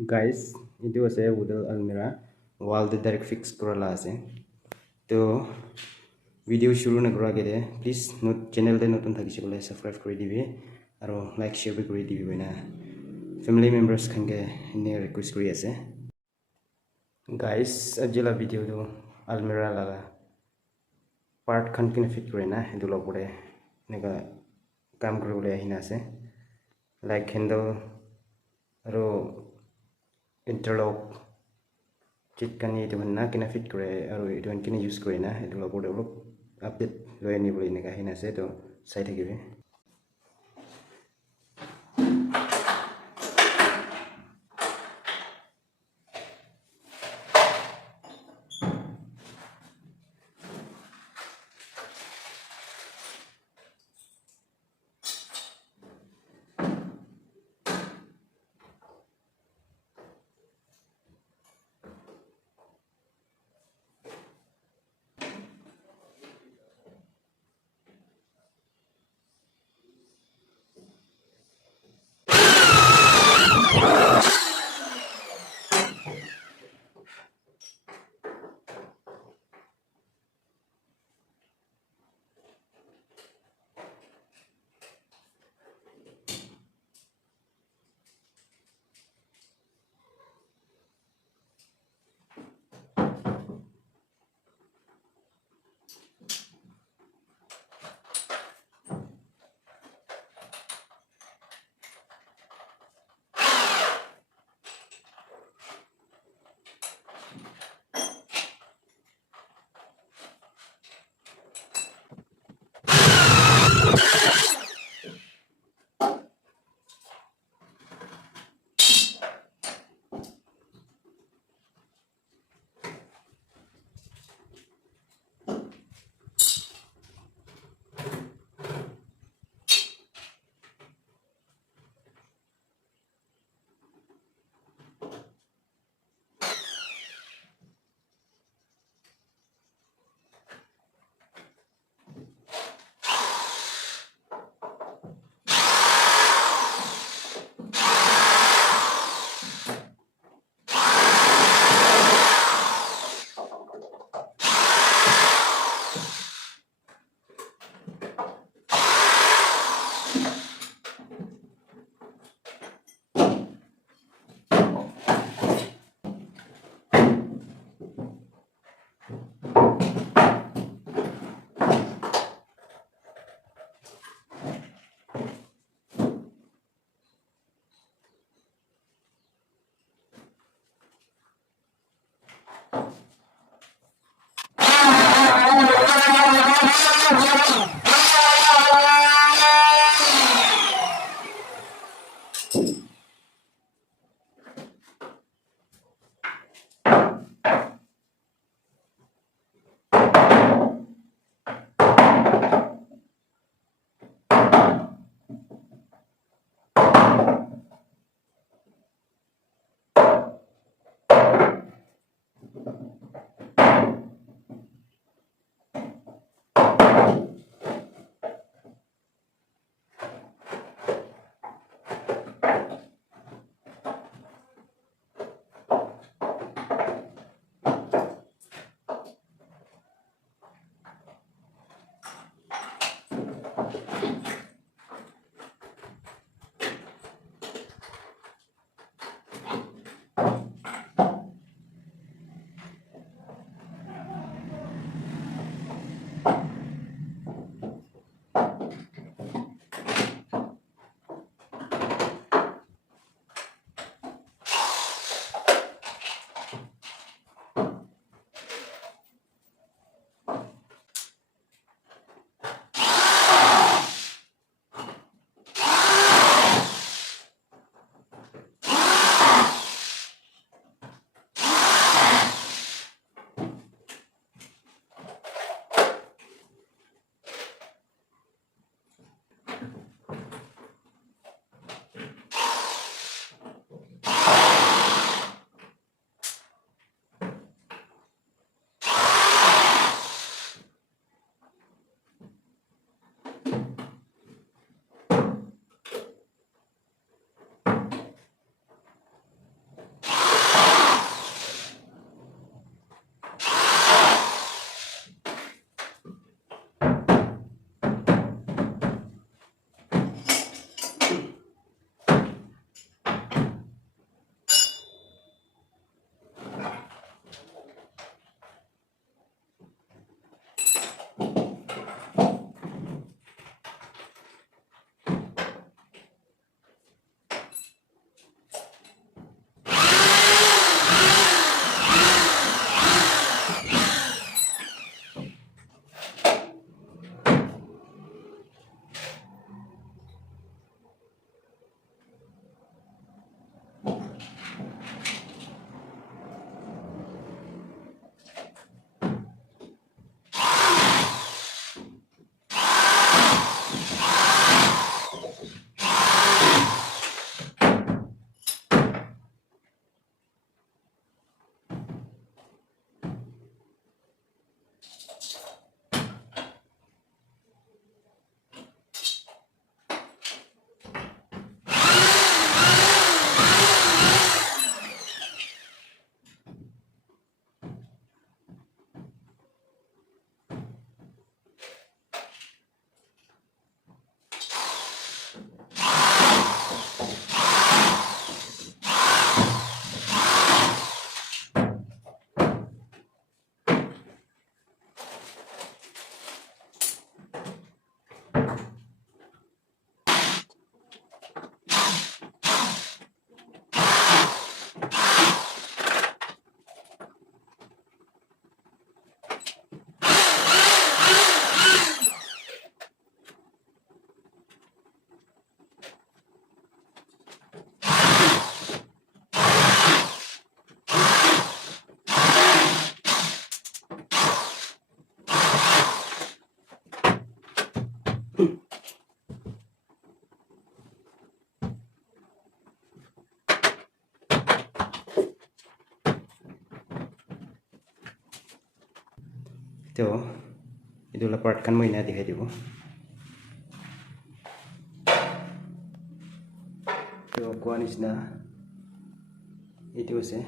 Guys, itu ase wooden almirah wall de direct fix korala ase. To video shuru na kora kede please not channel de notun thakise bole subscribe kori dibe aro like share bi kori dibe na family members khange ne request kori ase. Guys, ajila video do almirah laga part khan kine fit kore na edu lopore nega kam kori bole ahina ase like handle aro interlock chit kani itu na kina fit kore aro itu kina use kore na itu lopore develop update loi ani bole nega ahina ase to sai thakibe. তো এইটো পাৰ্টখন মই এনে দেখাই দিব তো কোৱা নিচিনা এইটো আছে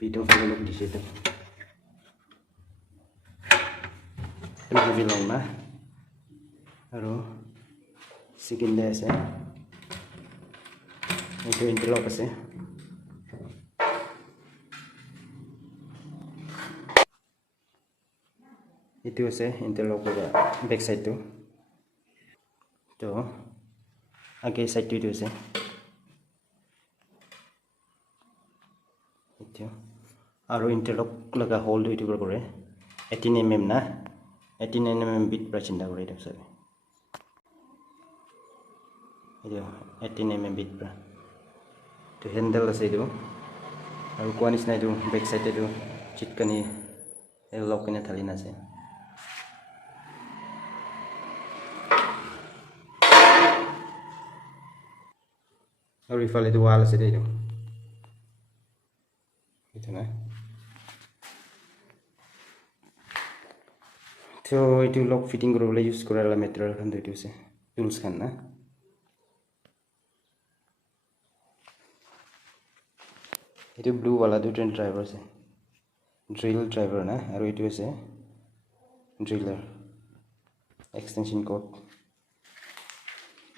পিঠো ফেভিলক দিছে তো ফেভিলক না আৰু সেকেন্ডে আছে এইটো ইন্টাৰলক আছে এইটো আছে ইন্টাৰলক বেক সাইডটো তো আগে সাইডটো এইটো আছে এইটো আৰু ইন্টাৰলক লগা হোলটো এইটো কৰে 18 mm না 18 mm বিট পৰা চিন্তা কৰে এইটো সব এইটো 18 mm বিট পৰা তো হ্যান্ডেল আছে এইটো আৰু কোৱা নিচিনা এইটো বেক সাইড এইটো চিটকানি লক কিনে থালি নাছে আৰু ইফালে এইটো ৱাল আছে এইটো এইটো না তো এইটো লক ফিটিং কৰিবলৈ ইউজ কৰা মেটেৰিয়েল খান এইটো আছে টুলছ খান না এইটো ব্লু वाला দুটা ড্ৰাইভাৰ আছে ড্ৰিল ড্ৰাইভাৰ না আৰু এইটো আছে ড্ৰিলাৰ এক্সটেনশন কৰ্ড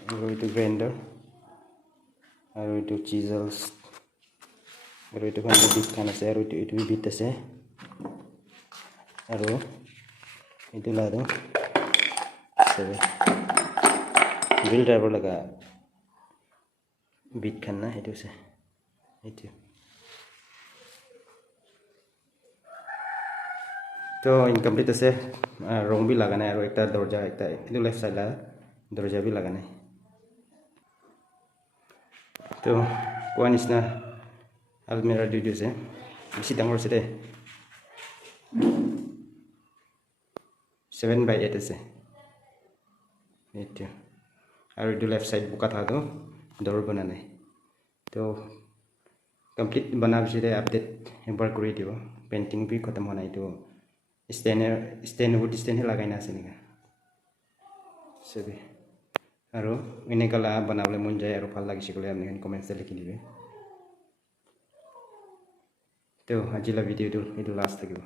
আৰু এইটো গ্ৰাইন্ডাৰ আৰু এইটো চিজেলছ আৰু এইটো খান বিট খান আছে আৰু এইটো বিট আছে আৰু এইটো লাদো সবে ড্ৰিল ড্ৰাইভাৰ লগা বিট খান না এইটো আছে এইটো तो इनकम्प्लीट আছে रंग भी लगाना है और एक दरवाजा एक इधर लेफ्ट साइड दरवाजा भी लगाना है तो कोआ निसना अलमीरा दुइदो से बेसि डांगर से दे 7x8 আছে এইটো और इधर लेफ्ट साइड बुका था तो डोर बना नहीं तो कंप्लीट बना बिसरे अपडेट एक बार कर दियो पेंटिंग भी खत्म होना है तो स्टैंड वुड स्टैंड लगाइना আছে নেকি সবে আৰু এনেকলা বনাবলে মন যায় আৰু ভাল লাগিছে কলে আপুনি কমেন্টে লিখি দিবে তো আজিলা ভিডিওটো এইটো লাষ্ট থাকিব